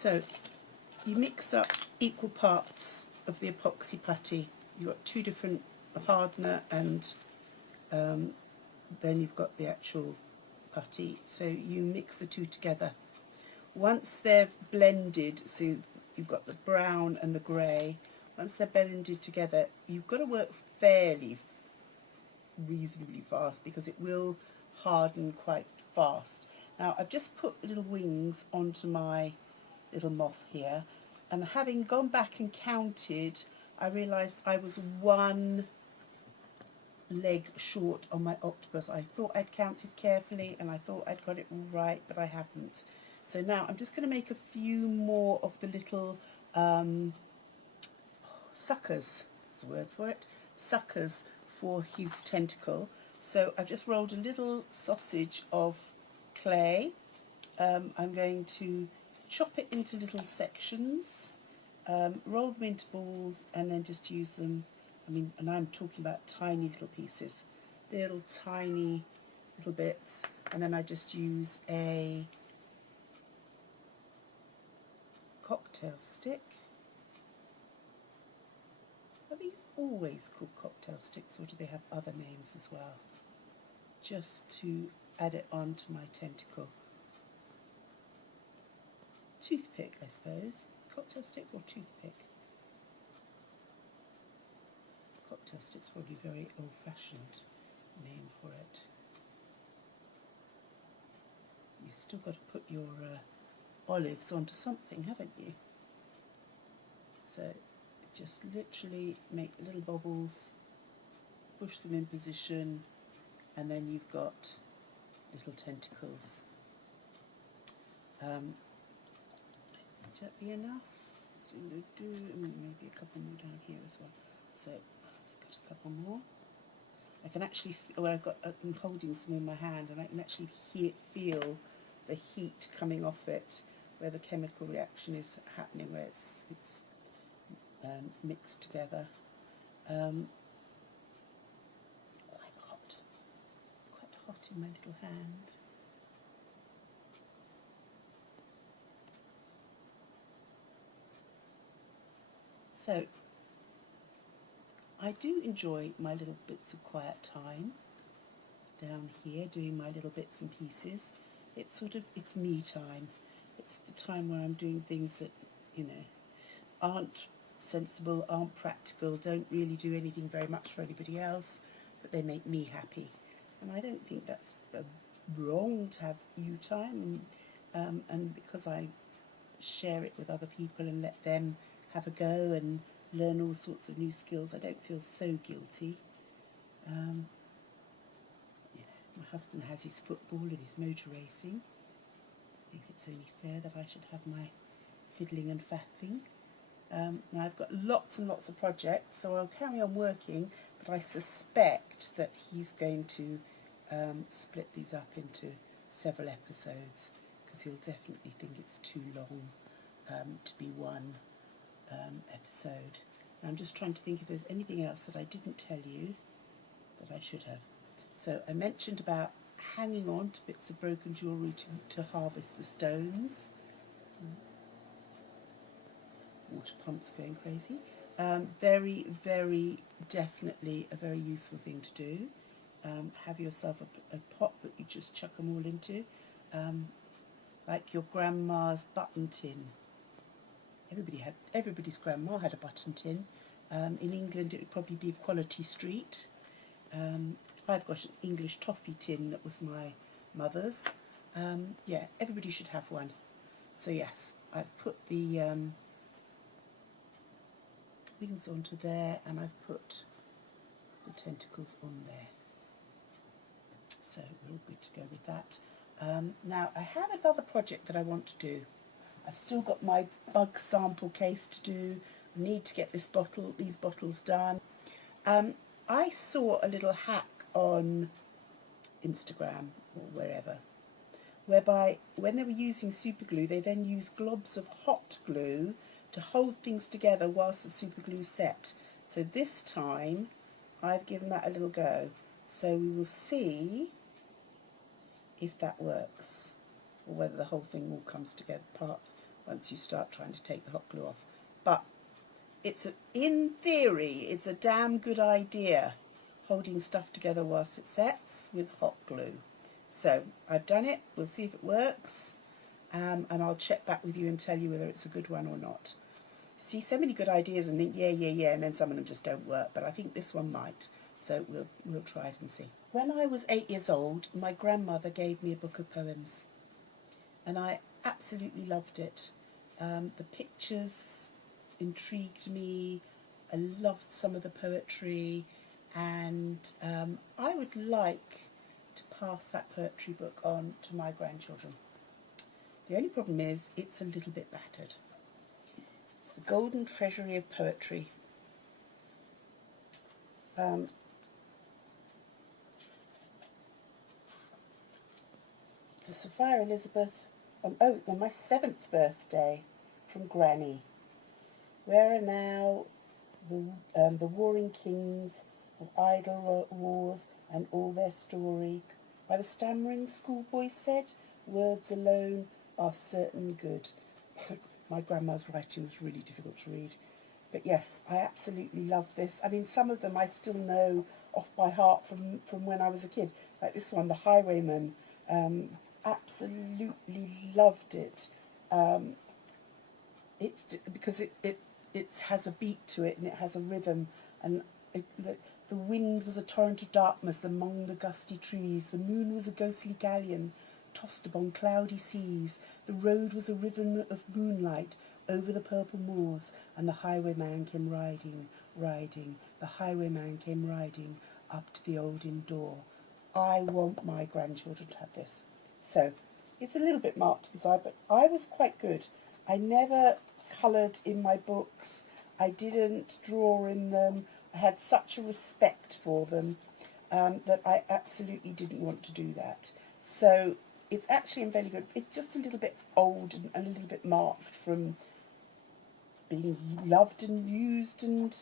So you mix up equal parts of the epoxy putty. You've got two different hardener, and then you've got the actual putty. So you mix the two together. Once they're blended, so you've got the brown and the grey, once they're blended together, you've got to work fairly reasonably fast because it will harden quite fast. Now I've just put little wings onto my little moth here, and having gone back and counted, I realised I was one leg short on my octopus. I thought I'd counted carefully and I thought I'd got it right, but I haven't. So now I'm just going to make a few more of the little suckers, that's the word for it, suckers for his tentacle. So I've just rolled a little sausage of clay. I'm going to chop it into little sections, roll them into balls, and then just use them. I mean, and I'm talking about tiny little pieces, little tiny little bits, and then I just use a cocktail stick. Are these always called cocktail sticks, or do they have other names as well? Just to add it onto my tentacle. Toothpick, I suppose. Cocktail stick or toothpick? Cocktail stick's probably a very old-fashioned name for it. You've still got to put your olives onto something, haven't you? So just literally make little bubbles, push them in position, and then you've got little tentacles. Would that be enough? Maybe a couple more down here as well. So let's cut a couple more. I can actually, I'm holding some in my hand, and I can actually feel the heat coming off it, where the chemical reaction is happening, where it's mixed together. Quite hot in my little hand. So I do enjoy my little bits of quiet time down here, doing my little bits and pieces. It's it's me time. It's the time where I'm doing things that, you know, aren't sensible, aren't practical, don't really do anything very much for anybody else, but they make me happy. And I don't think that's wrong to have you time, and because I share it with other people and let them have a go and learn all sorts of new skills, I don't feel so guilty. My husband has his football and his motor racing. I think it's only fair that I should have my fiddling and faffing. Now I've got lots and lots of projects, so I'll carry on working, but I suspect that he's going to split these up into several episodes, because he'll definitely think it's too long to be one episode. And I'm just trying to think if there's anything else that I didn't tell you that I should have. So I mentioned about hanging on to bits of broken jewellery to harvest the stones. Water pump's going crazy. Very, very definitely a very useful thing to do. Have yourself a pot that you just chuck them all into, like your grandma's button tin. Everybody's grandma had a button tin. In England it would probably be Quality Street. I've got an English toffee tin that was my mother's. Yeah, everybody should have one. So yes, I've put the wings onto there, and I've put the tentacles on there. So we're all good to go with that. Now I have another project that I want to do. I've still got my bug sample case to do. I need to get these bottles done. I saw a little hack on Instagram or wherever, whereby when they were using super glue, they then used globs of hot glue to hold things together whilst the super glue set. So this time I've given that a little go. So we will see if that works, or whether the whole thing all comes together apart once you start trying to take the hot glue off. But in theory, it's a damn good idea, holding stuff together whilst it sets with hot glue. So I've done it. We'll see if it works, and I'll check back with you and tell you whether it's a good one or not. See so many good ideas and think, yeah, and then some of them just don't work, but I think this one might. So we'll try it and see. When I was 8 years old, my grandmother gave me a book of poems, and I absolutely loved it. The pictures intrigued me. I loved some of the poetry, and I would like to pass that poetry book on to my grandchildren. The only problem is it's a little bit battered. It's the Golden Treasury of Poetry. To Sophia Elizabeth on my 7th birthday from Granny. Where are now the warring kings of idle wars and all their story? Why the stammering schoolboy said, words alone are certain good. My grandma's writing was really difficult to read. But yes, I absolutely love this. I mean, some of them I still know off by heart from when I was a kid. Like this one, The Highwayman. Absolutely loved it. It's because it has a beat to it and it has a rhythm. And the wind was a torrent of darkness among the gusty trees. The moon was a ghostly galleon tossed upon cloudy seas. The road was a ribbon of moonlight over the purple moors, and the highwayman came riding. The highwayman came riding up to the old inn door. I want my grandchildren to have this. So, it's a little bit marked to the side, but I was quite good. I never coloured in my books. I didn't draw in them. I had such a respect for them that I absolutely didn't want to do that. So, it's actually in very good. It's just a little bit old and a little bit marked from being loved and used, and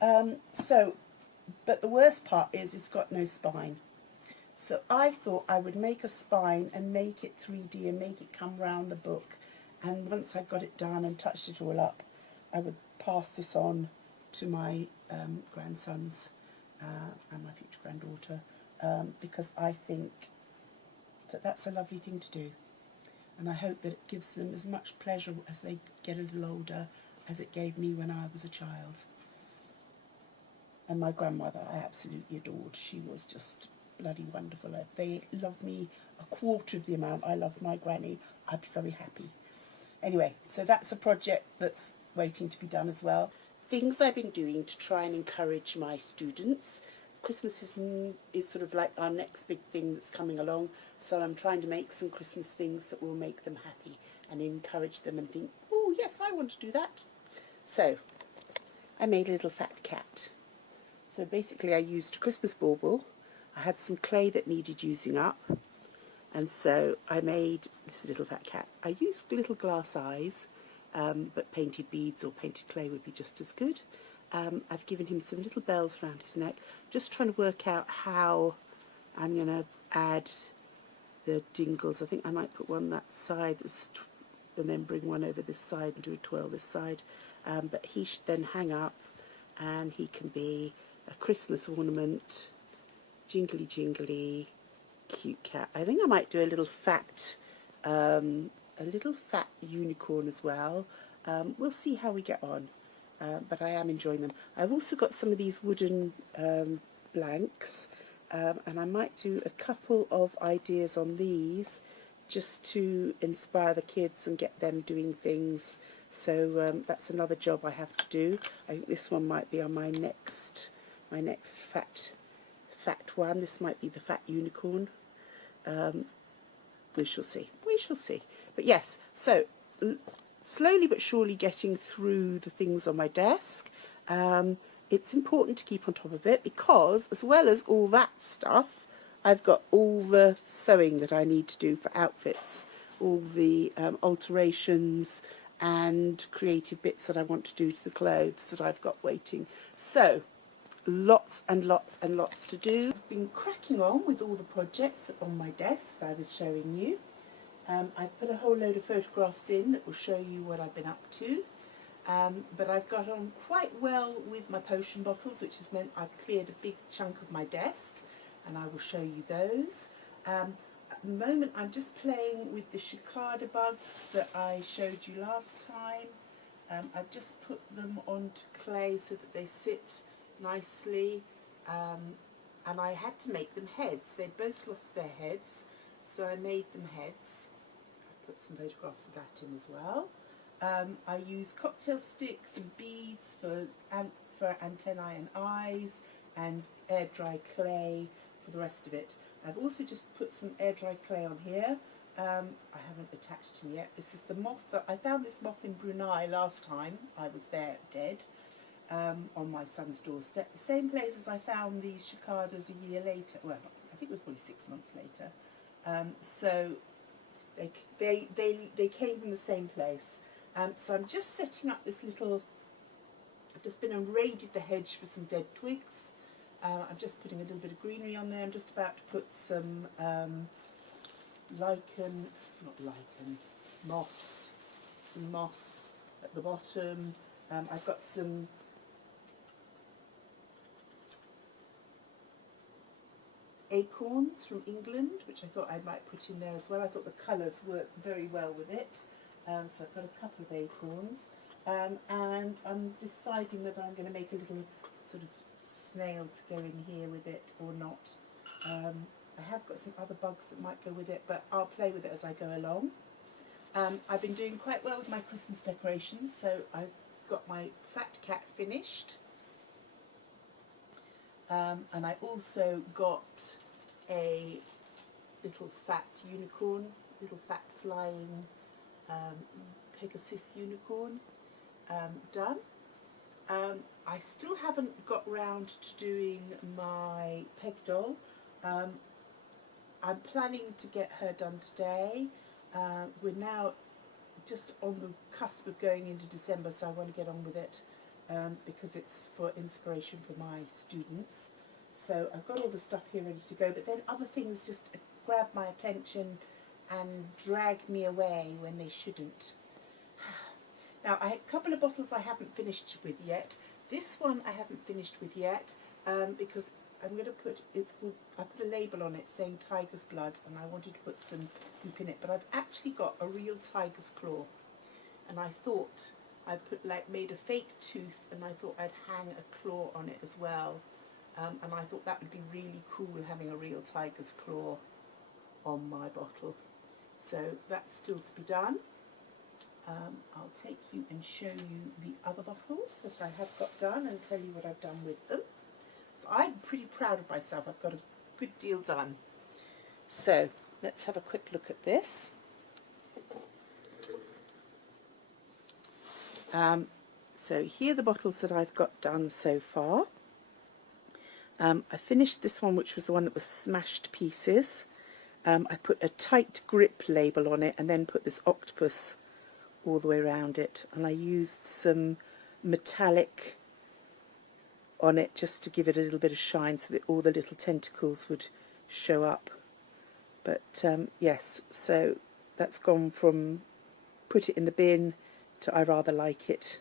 but the worst part is it's got no spine. So I thought I would make a spine and make it 3D and make it come round the book, and once I got it done and touched it all up, I would pass this on to my grandsons and my future granddaughter, because I think that that's a lovely thing to do, and I hope that it gives them as much pleasure as they get a little older as it gave me when I was a child. And my grandmother I absolutely adored. She was just bloody wonderful. If they loved me a quarter of the amount I loved my granny, I'd be very happy. Anyway, so that's a project that's waiting to be done as well. Things I've been doing to try and encourage my students. Christmas is sort of like our next big thing that's coming along, so I'm trying to make some Christmas things that will make them happy and encourage them and think, oh yes, I want to do that. So I made a little fat cat. So basically I used a Christmas bauble. I had some clay that needed using up, and so I made this little fat cat. I used little glass eyes, but painted beads or painted clay would be just as good. I've given him some little bells around his neck, just trying to work out how I'm going to add the dingles. I think I might put one that side, and then bring one over this side and do a twirl this side. But he should then hang up, and he can be a Christmas ornament, jingly jingly, cute cat. I think I might do a little fat unicorn as well. We'll see how we get on. But I am enjoying them. I've also got some of these wooden blanks, and I might do a couple of ideas on these just to inspire the kids and get them doing things. So that's another job I have to do. I think this one might be on my next fat one. This might be the fat unicorn. We shall see. We shall see. But yes, so slowly but surely getting through the things on my desk. It's important to keep on top of it because, as well as all that stuff, I've got all the sewing that I need to do for outfits, all the alterations and creative bits that I want to do to the clothes that I've got waiting. So, lots and lots and lots to do. I've been cracking on with all the projects on my desk that I was showing you. I've put a whole load of photographs in that will show you what I've been up to. But I've got on quite well with my potion bottles, which has meant I've cleared a big chunk of my desk, and I will show you those. At the moment I'm just playing with the cicada bugs that I showed you last time. I've just put them onto clay so that they sit nicely, and I had to make them heads. They'd both lost their heads, so I made them heads. I put some photographs of that in as well. I use cocktail sticks and beads for antennae and eyes, and air dry clay for the rest of it. I've also just put some air dry clay on here. I haven't attached him yet. This is the moth that I found. This moth in Brunei last time I was there, dead, on my son's doorstep. The same place as I found these cicadas a year later. Well, I think it was probably 6 months later. So they came from the same place. So I'm just setting up this little. I've just been and raided the hedge for some dead twigs. I'm just putting a little bit of greenery on there. I'm just about to put some moss, some moss at the bottom. I've got some acorns from England, which I thought I might put in there as well. I thought the colours worked very well with it. So I've got a couple of acorns. And I'm deciding whether I'm going to make a little sort of snail to go in here with it or not. I have got some other bugs that might go with it, but I'll play with it as I go along. I've been doing quite well with my Christmas decorations, so I've got my fat cat finished. And I also got a little fat unicorn, little fat flying Pegasus unicorn done. I still haven't got round to doing my peg doll. I'm planning to get her done today. We're now just on the cusp of going into December, so I want to get on with it because it's for inspiration for my students. So I've got all the stuff here ready to go, but then other things just grab my attention and drag me away when they shouldn't. Now, a couple of bottles I haven't finished with yet. This one I haven't finished with yet because I'm going to put, I put a label on it saying tiger's blood, and I wanted to put some goop in it, but I've actually got a real tiger's claw, and I thought I'd made a fake tooth, and I thought I'd hang a claw on it as well, and I thought that would be really cool, having a real tiger's claw on my bottle. So that's still to be done. I'll take you and show you the other bottles that I have got done and tell you what I've done with them. So I'm pretty proud of myself. I've got a good deal done. So let's have a quick look at this. So here are the bottles that I've got done so far. I finished this one, which was the one that was smashed pieces. I put a tight grip label on it and then put this octopus all the way around it, and I used some metallic on it just to give it a little bit of shine so that all the little tentacles would show up. But yes, so that's gone from put it in the bin to I rather like it,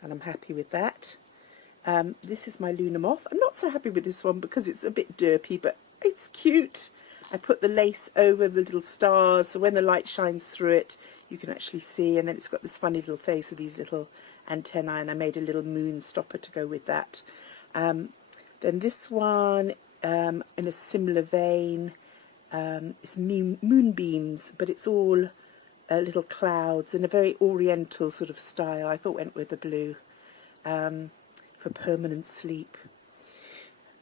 and I'm happy with that. This is my Luna Moth. I'm not so happy with this one because it's a bit derpy, but it's cute. I put the lace over the little stars, so when the light shines through it, you can actually see, and then it's got this funny little face with these little antennae, and I made a little moon stopper to go with that. Then this one, in a similar vein, it's moonbeams, but it's all little clouds in a very oriental sort of style. I thought went with the blue for permanent sleep.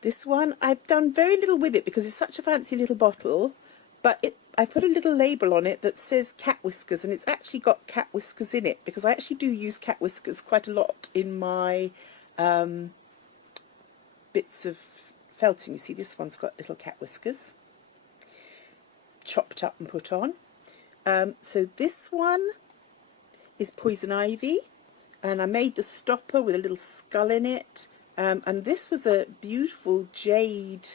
This one, I've done very little with it because it's such a fancy little bottle, but I put a little label on it that says cat whiskers, and it's actually got cat whiskers in it because I actually do use cat whiskers quite a lot in my bits of felting. You see, this one's got little cat whiskers chopped up and put on. So this one is poison ivy, and I made the stopper with a little skull in it. And this was a beautiful jade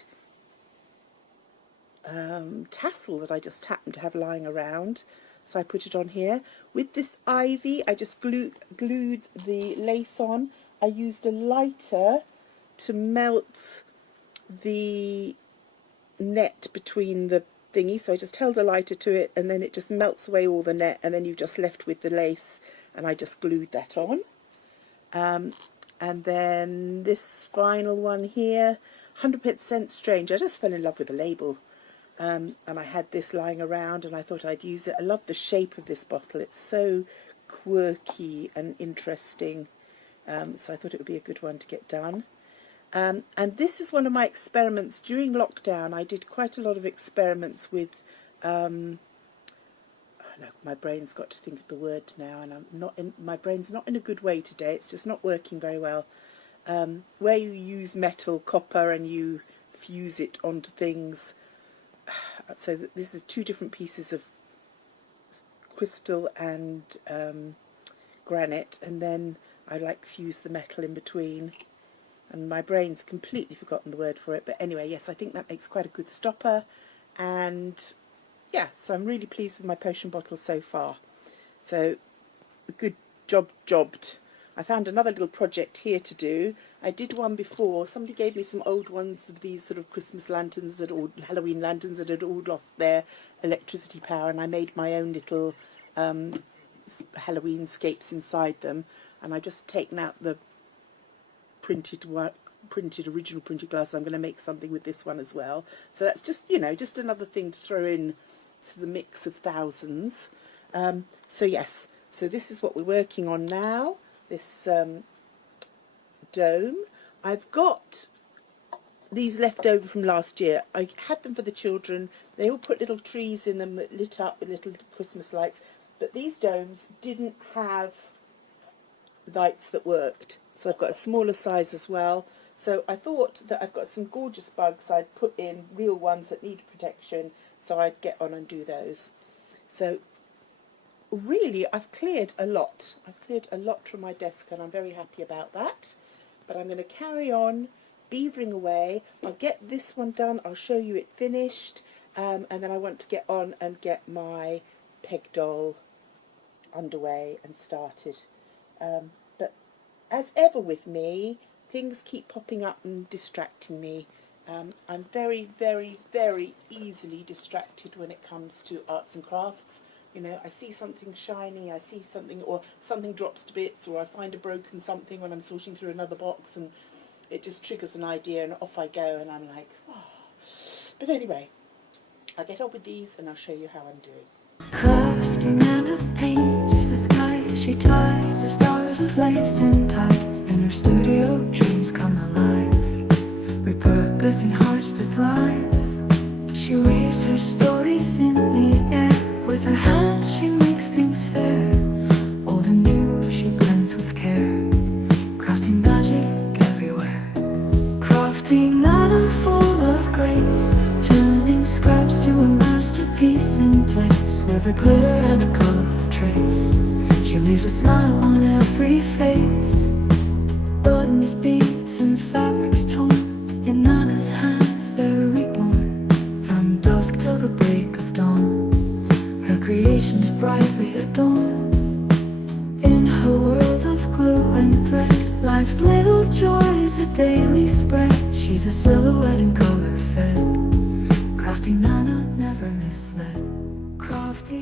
tassel that I just happened to have lying around, so I put it on here. With this ivy, I just glued the lace on. I used a lighter to melt the net between the thingy, so I just held a lighter to it and then it just melts away all the net, and then you're just left with the lace, and I just glued that on. And then this final one here, 100% Strange. I just fell in love with the label, and I had this lying around and I thought I'd use it. I love the shape of this bottle. It's so quirky and interesting, so I thought it would be a good one to get done. And this is one of my experiments during lockdown. I did quite a lot of experiments with my brain's got to think of the word now, and my brain's not in a good way today. It's just not working very well. Where you use metal, copper, and you fuse it onto things. So this is 2 different pieces of crystal and granite, and then I fuse the metal in between. And my brain's completely forgotten the word for it. But anyway, yes, I think that makes quite a good stopper. And yeah, so I'm really pleased with my potion bottle so far. So, good jobbed. I found another little project here to do. I did one before. Somebody gave me some old ones of these sort of Christmas lanterns or Halloween lanterns that had all lost their electricity power, and I made my own little Halloween scapes inside them. And I've just taken out the original printed glass. I'm going to make something with this one as well. So that's just, just another thing to throw in to the mix of thousands. So yes, so this is what we're working on now, this dome. I've got these left over from last year. I had them for the children. They all put little trees in them that lit up with little Christmas lights, but these domes didn't have lights that worked. So I've got a smaller size as well. So I thought that I've got some gorgeous bugs I'd put in, real ones that need protection, so I'd get on and do those. So really, I've cleared a lot. I've cleared a lot from my desk, and I'm very happy about that. But I'm going to carry on beavering away. I'll get this one done. I'll show you it finished. And then I want to get on and get my peg doll underway and started. But as ever with me, things keep popping up and distracting me. I'm very, very, very easily distracted when it comes to arts and crafts. I see something shiny, I see something, or something drops to bits, or I find a broken something when I'm sorting through another box, and it just triggers an idea, and off I go, and I'm like, oh. But anyway, I'll get on with these, and I'll show you how I'm doing. Crafty Nana paints the sky. She ties the stars with lace and ties. In her studio, dreams come alive, repurposing hearts to thrive. She weaves her stories in the air. With her hands she makes things fair. Old and new she blends with care. Crafty magic everywhere. Crafty Nana full of grace, turning scraps to a masterpiece in place. With a glitter and a colorful trace, she leaves a smile on every face. Buttons, beads and fabrics torn, in Nana's hands they're reborn. From dusk till the break of dawn, her creations brightly adorn. In her world of glue and thread, life's little joys a daily spread. She's a silhouette and color fed. Crafty Nana never misled. Crafty